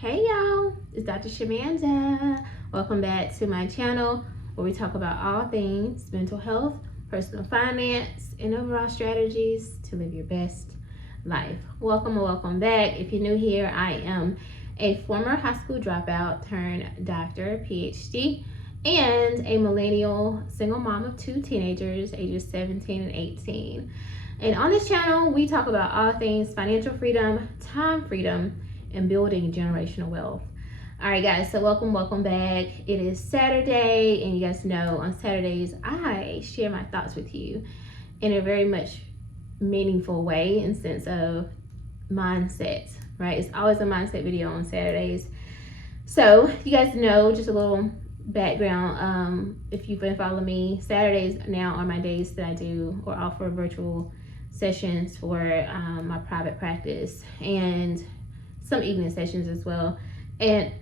Hey y'all, it's Dr. Shamanda. Welcome back to my channel where we talk about all things mental health, personal finance, and overall strategies to live your best life. Welcome back. If you're new here, I am a former high school dropout turned doctor, PhD, and a millennial single mom of two teenagers, ages 17 and 18. And on this channel, we talk about all things financial freedom, time freedom, and building generational wealth. All right, guys, so welcome back. It is Saturday, and you guys know on Saturdays I share my thoughts with you in a very much meaningful way in sense of mindset, right? It's always a mindset video on Saturdays. So you guys know, just a little background, if you've been following me, Saturdays now are my days that I do or offer virtual sessions for my private practice and some evening sessions as well. And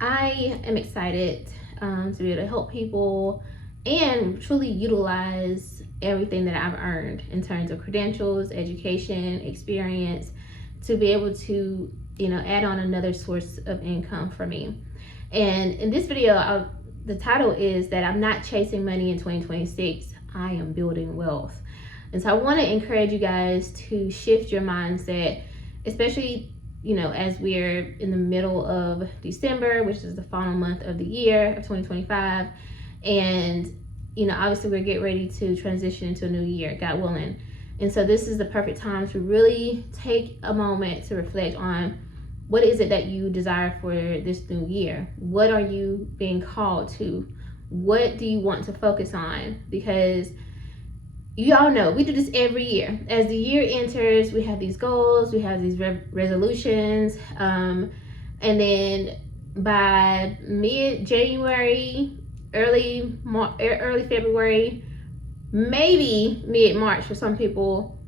I am excited to be able to help people and truly utilize everything that I've earned in terms of credentials, education, experience, to be able to, add on another source of income for me. And in this video, the title is that I'm not chasing money in 2026, I am building wealth. And so I want to encourage you guys to shift your mindset, especially as we're in the middle of December, which is the final month of the year of 2025. And, obviously we're getting ready to transition into a new year, God willing. And so this is the perfect time to really take a moment to reflect on what is it that you desire for this new year? What are you being called to? What do you want to focus on? Because you all know we do this every year. As the year enters, we have these goals, we have these resolutions, and then by mid-January, early February, maybe mid-March for some people,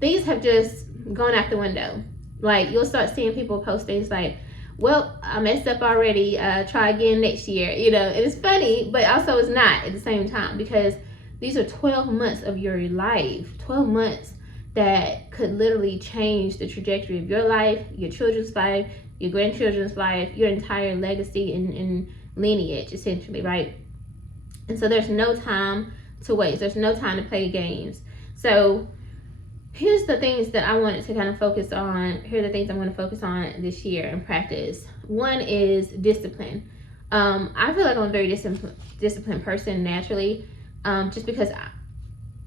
things have just gone out the window. Like, you'll start seeing people post things like, well, I messed up already, try again next year. And it's funny, but also it's not at the same time, because these are 12 months of your life, 12 months that could literally change the trajectory of your life, your children's life, your grandchildren's life, your entire legacy and lineage, essentially, right? And so there's no time to waste. There's no time to play games. So here's the things that I wanted to kind of focus on. Here are the things I'm going to focus on this year and practice. One is discipline. I feel like I'm a very disciplined person naturally. Just because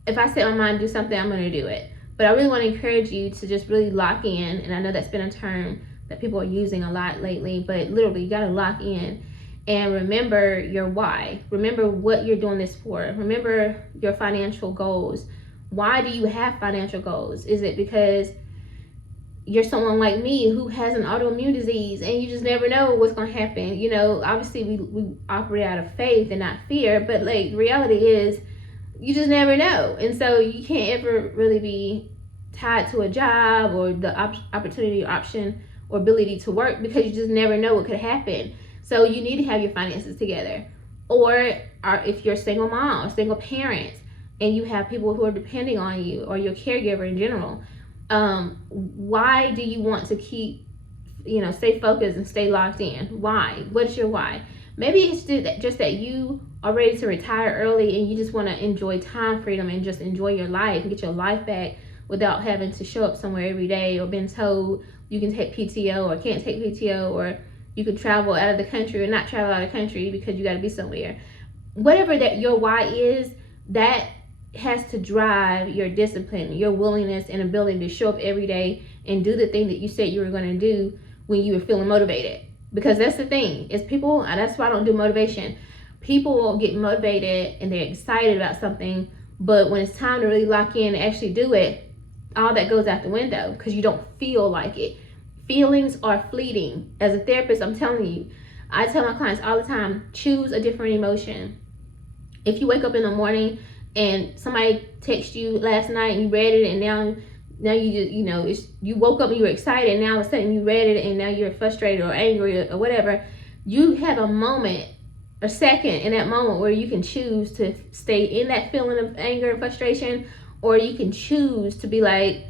if I set my mind to do something, I'm going to do it. But I really want to encourage you to just really lock in. And I know that's been a term that people are using a lot lately, but literally you got to lock in and remember your why. Remember what you're doing this for. Remember your financial goals. Why do you have financial goals? Is it because you're someone like me who has an autoimmune disease and you just never know what's going to happen? Obviously we operate out of faith and not fear, but like the reality is you just never know. And so you can't ever really be tied to a job or the opportunity or option or ability to work, because you just never know what could happen. So you need to have your finances together. Or if you're a single mom or single parent and you have people who are depending on you, or your caregiver in general, why do you want to keep, stay focused and stay locked in? Why? What's your why? Maybe it's just that you are ready to retire early and you just want to enjoy time freedom and just enjoy your life and get your life back without having to show up somewhere every day or being told you can take PTO or can't take PTO, or you can travel out of the country or not travel out of the country because you got to be somewhere. Whatever that your why is, that has to drive your discipline, your willingness and ability to show up every day and do the thing that you said you were going to do when you were feeling motivated. Because that's the thing, is people, and that's why I don't do motivation. People get motivated and they're excited about something, but when it's time to really lock in and actually do it, all that goes out the window because you don't feel like it. Feelings are fleeting. As a therapist, I'm telling you, I tell my clients all the time, choose a different emotion. If you wake up in the morning and somebody texted you last night and you read it, and now you just, you woke up and you were excited, and now all of a sudden you read it and now you're frustrated or angry or whatever, you have a moment, a second in that moment where you can choose to stay in that feeling of anger and frustration, or you can choose to be like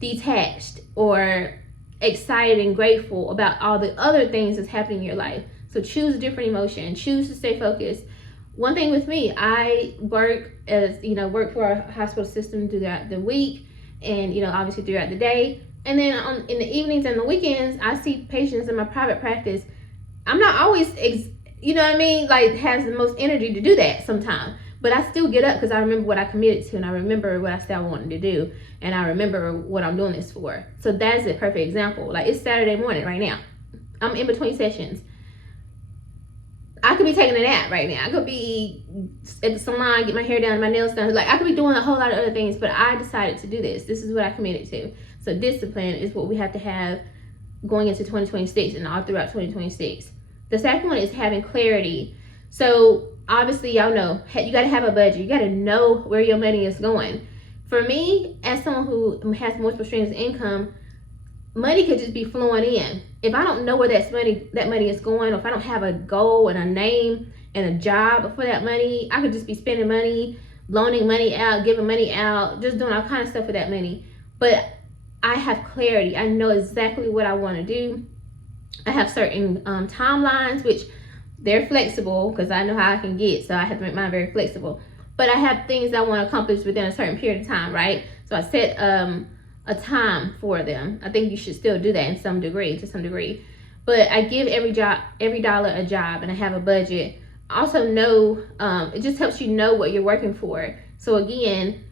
detached or excited and grateful about all the other things that's happening in your life. So choose a different emotion, choose to stay focused. One thing with me, I work work for a hospital system throughout the week, and obviously throughout the day. And then in the evenings and the weekends, I see patients in my private practice. I'm not always, like has the most energy to do that sometimes. But I still get up because I remember what I committed to, and I remember what I said I wanted to do, and I remember what I'm doing this for. So that's a perfect example. Like, it's Saturday morning right now. I'm in between sessions. I could be taking a nap right now. I could be at the salon, get my hair done, my nails done. Like, I could be doing a whole lot of other things, but I decided to do this. This is what I committed to. So discipline is what we have to have going into 2026 and all throughout 2026. The second one is having clarity. So obviously, y'all know, you got to have a budget. You got to know where your money is going. For me, as someone who has multiple streams of income, money could just be flowing in. If I don't know where that money is going, or if I don't have a goal and a name and a job for that money, I could just be spending money, loaning money out, giving money out, just doing all kind of stuff with that money. But I have clarity. I know exactly what I want to do. I have certain timelines, which they're flexible because I know how I can get, so I have to make mine very flexible. But I have things I want to accomplish within a certain period of time, right? So I set a time for them. I think you should still do that to some degree. But I give every dollar a job, and I have a budget. I also know, it just helps you know what you're working for. So again,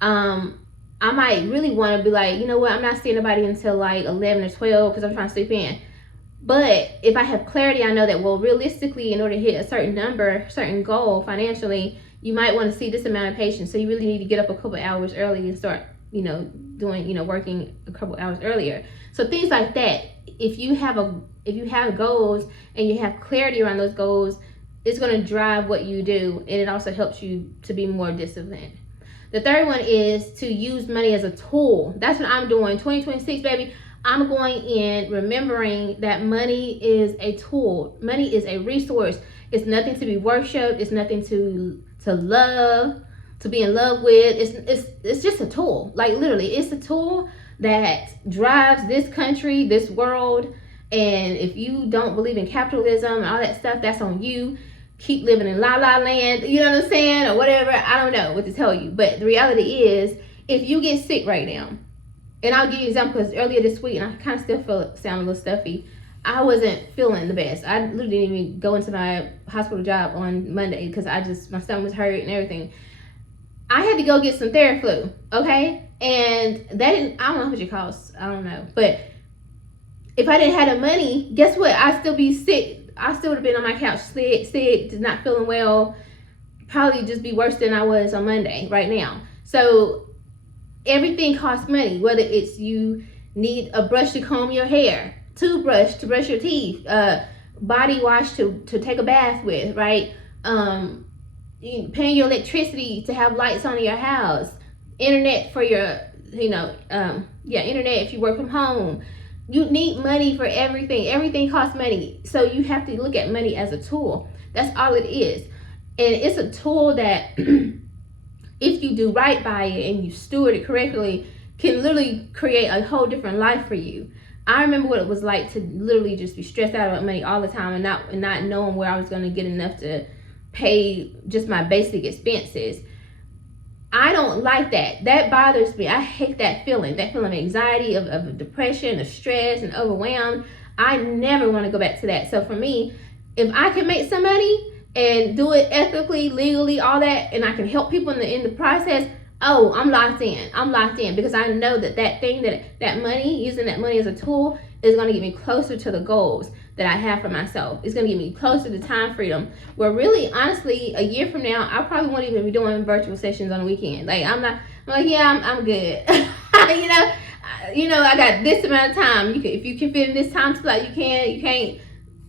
I might really want to be like, you know what, I'm not seeing nobody until like 11 or 12 because I'm trying to sleep in. But if I have clarity, I know that, well, realistically, in order to hit a certain number, certain goal financially, you might want to see this amount of patients. So you really need to get up a couple hours early and start, working a couple hours earlier. So things like that. If you have goals and you have clarity around those goals, it's going to drive what you do, and it also helps you to be more disciplined. The third one is to use money as a tool. That's what I'm doing. 2026, baby. I'm going in remembering that money is a tool. Money is a resource. It's nothing to be worshipped. It's nothing to love, to be in love with. It's just a tool. Like, literally, it's a tool that drives this country, this world. And if you don't believe in capitalism and all that stuff, that's on you. Keep living in la la land, you know what I'm saying, or whatever. I don't know what to tell you. But the reality is, if you get sick right now, and I'll give you an example, because earlier this week, and I kind of still sound a little stuffy, I wasn't feeling the best. I literally didn't even go into my hospital job on Monday because my stomach was hurt and everything. I had to go get some Theraflu, okay? And that I don't know how much it costs. I don't know. But if I didn't have the money, guess what? I'd still be sick. I still would have been on my couch sick, not feeling well. Probably just be worse than I was on Monday right now. So everything costs money, whether it's you need a brush to comb your hair, toothbrush to brush your teeth, body wash to take a bath with, right? Paying your electricity to have lights on in your house, internet for your, internet if you work from home. You need money for everything. Everything costs money. So you have to look at money as a tool. That's all it is. And it's a tool that if you do right by it and you steward it correctly, can literally create a whole different life for you. I remember what it was like to literally just be stressed out about money all the time and not knowing where I was going to get enough to pay just my basic expenses. I don't like that. That bothers me. I hate that feeling of anxiety, of depression, of stress, and overwhelmed. I never want to go back to that. So for me, if I can make some money and do it ethically, legally, all that, and I can help people in the process, oh, I'm locked in because I know that money, using that money as a tool, is going to get me closer to the goals that I have for myself. It's going to get me closer to time freedom, where really, honestly, a year from now, I probably won't even be doing virtual sessions on the weekend. Like, I'm good. I got this amount of time. If you can fit in this time slot, you can't.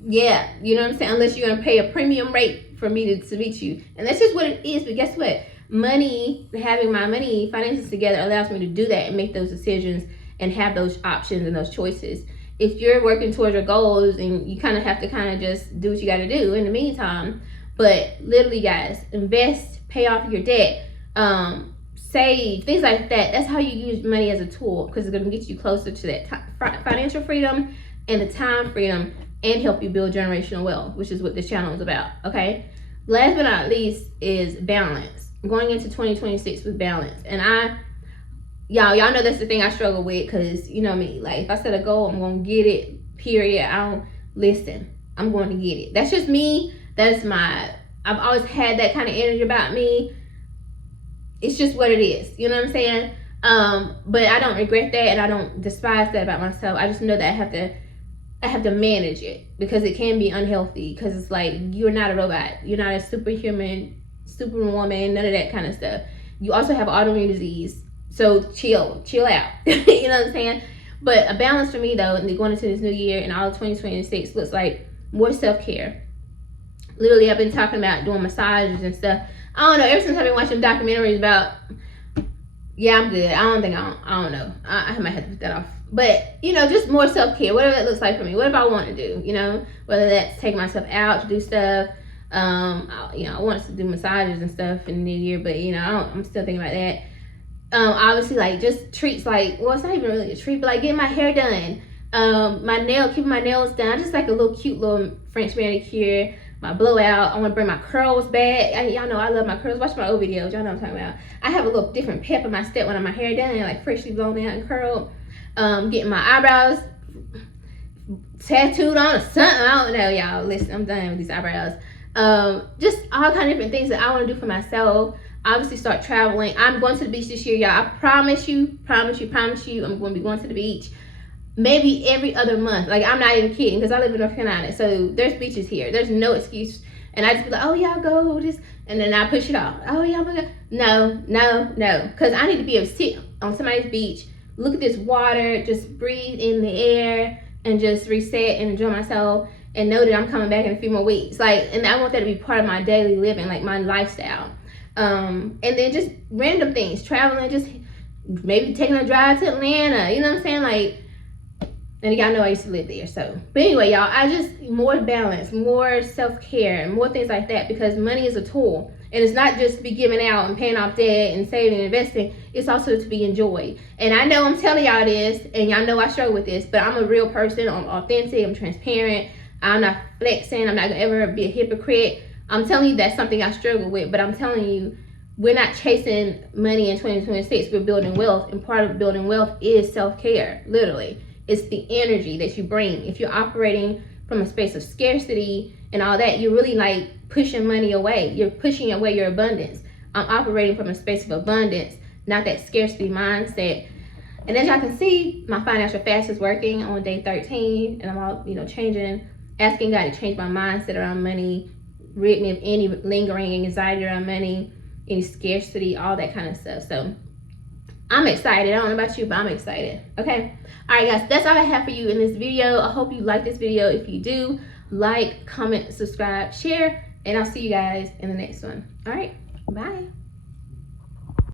Yeah, you know what I'm saying? Unless you're going to pay a premium rate for me to meet you. And that's just what it is. But guess what? Having my money, finances together allows me to do that and make those decisions and have those options and those choices. If you're working towards your goals, and you kind of have to just do what you got to do in the meantime. But literally, guys, invest, pay off your debt, save, things like that. That's how you use money as a tool, because it's going to get you closer to that financial freedom and the time freedom, and help you build generational wealth, which is what this channel is about. Okay, last but not least is balance. I'm going into 2026 with balance, and y'all know that's the thing I struggle with, because you know me, like if I set a goal, I'm gonna get it, period. I don't listen, I'm going to get it. That's just me. I've always had that kind of energy about me. It's just what it is, you know what I'm saying? But I don't regret that, and I don't despise that about myself. I just know that I have to manage it, because it can be unhealthy, because it's like, you're not a robot, you're not a superhuman, superwoman, none of that kind of stuff. You also have autoimmune disease, so chill out. You know what I'm saying? But a balance for me though, and going into this new year and all of 2026 looks like more self-care. Literally, I've been talking about doing massages and stuff. I don't know, ever since I've been watching documentaries about, yeah, I'm good. I don't know. I might have to put that off. But, you know, just more self-care, whatever that looks like for me. Whatever I want to do, you know, whether that's take myself out to do stuff. I want to do massages and stuff in the new year, but, you know, I'm still thinking about that. Obviously, like, just treats, like, well, it's not even really a treat, but, like, getting my hair done. Keeping my nails done. Just like a little cute little French manicure. My blowout. I want to bring my curls back. Y'all know I love my curls. Watch my old videos. Y'all know what I'm talking about. I have a little different pep in my step when I'm my hair done, like freshly blown out and curled. Getting my eyebrows tattooed on or something. I don't know, y'all. Listen, I'm done with these eyebrows. Just all kind of different things that I want to do for myself. Obviously, start traveling. I'm going to the beach this year, y'all. I promise you. I'm going to be going to the beach. Maybe every other month. Like, I'm not even kidding, because I live in North Carolina, so there's beaches here. There's no excuse. And I just be like, oh, y'all go this, and then I push it off. Oh, y'all go. No, because I need to be able to sit on somebody's beach, look at this water, just breathe in the air, and just reset and enjoy myself, and know that I'm coming back in a few more weeks. Like, and I want that to be part of my daily living, like my lifestyle. And then just random things, traveling, just maybe taking a drive to Atlanta. You know what I'm saying? Like, and y'all know I used to live there. So, but anyway, y'all, I just, more balance, more self-care, and more things like that, because money is a tool. And it's not just to be giving out and paying off debt and saving and investing. It's also to be enjoyed. And I know I'm telling y'all this, and y'all know I struggle with this, but I'm a real person. I'm authentic. I'm transparent. I'm not flexing. I'm not going to ever be a hypocrite. I'm telling you that's something I struggle with, but I'm telling you, we're not chasing money in 2026. We're building wealth, and part of building wealth is self-care, literally. It's the energy that you bring. If you're operating from a space of scarcity and all that, you're really like pushing money away. You're pushing away your abundance. I'm operating from a space of abundance, not that scarcity mindset. And as y'all can see, my financial fast is working on day 13, and I'm all, asking God to change my mindset around money, rid me of any lingering anxiety around money, any scarcity, all that kind of stuff. So I'm excited. I don't know about you, but I'm excited. Okay. All right, guys, that's all I have for you in this video. I hope you like this video. If you do, like, comment, subscribe, share, and I'll see you guys in the next one. All right. Bye.